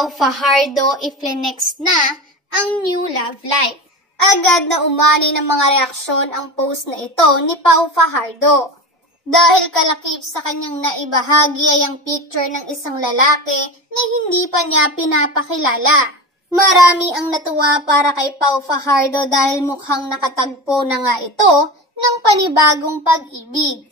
Pau Fajardo iflenex na ang new love life. Agad na umani ng mga reaksyon ang post na ito ni Pau Fajardo. Dahil kalakip sa kanyang naibahagi ay ang picture ng isang lalaki na hindi pa niya pinapakilala. Marami ang natuwa para kay Pau Fajardo dahil mukhang nakatagpo na nga ito ng panibagong pag-ibig.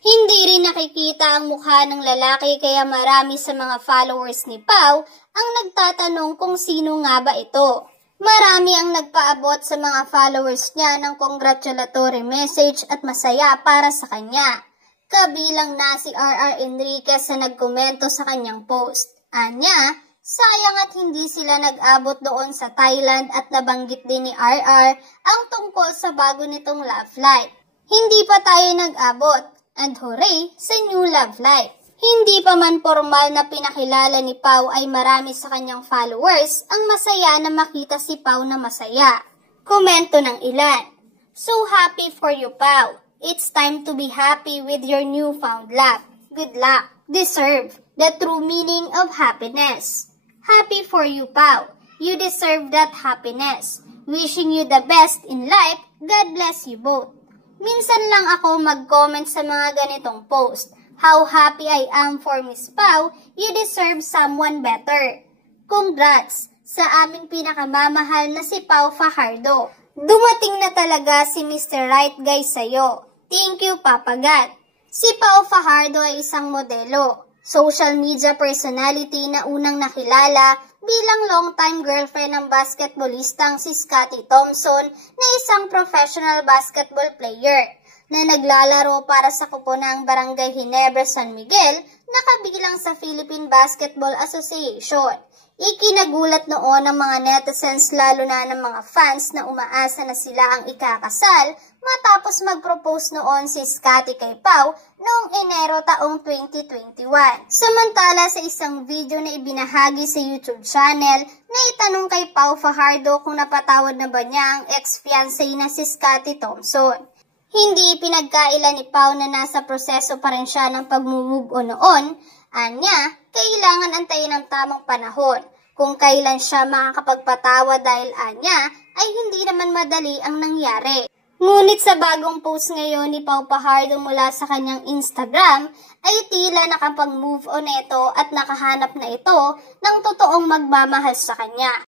Hindi rin nakikita ang mukha ng lalaki kaya marami sa mga followers ni Pau ang nagtatanong kung sino nga ba ito. Marami ang nagpaabot sa mga followers niya ng congratulatory message at masaya para sa kanya. Kabilang na si RR Enriquez na nagkomento sa kanyang post. Anya, sayang at hindi sila nag-abot doon sa Thailand at nabanggit din ni RR ang tungkol sa bago nitong love life. Hindi pa tayo nag-abot. And hooray sa new love life. Hindi pa man formal na pinakilala ni Pau ay marami sa kanyang followers ang masaya na makita si Pau na masaya. Komento ng ilan. So happy for you, Pau. It's time to be happy with your newfound love. Good luck. Deserve the true meaning of happiness. Happy for you, Pau. You deserve that happiness. Wishing you the best in life. God bless you both. Minsan lang ako mag-comment sa mga ganitong post. How happy I am for Miss Pau, you deserve someone better. Congrats sa aming pinakamamahal na si Pau Fajardo. Dumating na talaga si Mr. Right Guy sa'yo. Thank you, Papa God. Si Pau Fajardo ay isang modelo, social media personality na unang nakilala bilang long-time girlfriend ng basketballistang si Scottie Thompson na isang professional basketball player na naglalaro para sa koponang Barangay Ginebra, San Miguel na kabilang sa Philippine Basketball Association. Ikinagulat noon ng mga netizens lalo na ng mga fans na umaasa na sila ang ikakasal matapos mag-propose noon si Scottie kay Pau noong Enero taong 2021. Samantala sa isang video na ibinahagi sa YouTube channel na itanong kay Pau Fajardo kung napatawad na ba niya ang ex-fiancé na si Scottie Thompson. Hindi pinagkaila ni Pau na nasa proseso pa rin siya ng pag-move on noon. Anya, kailangan antayin ang tamang panahon kung kailan siya makakapagpatawa dahil anya ay hindi naman madali ang nangyari. Ngunit sa bagong post ngayon ni Pau Fajardo mula sa kanyang Instagram ay tila nakapag-move on ito at nakahanap na ito ng totoong magmamahal sa kanya.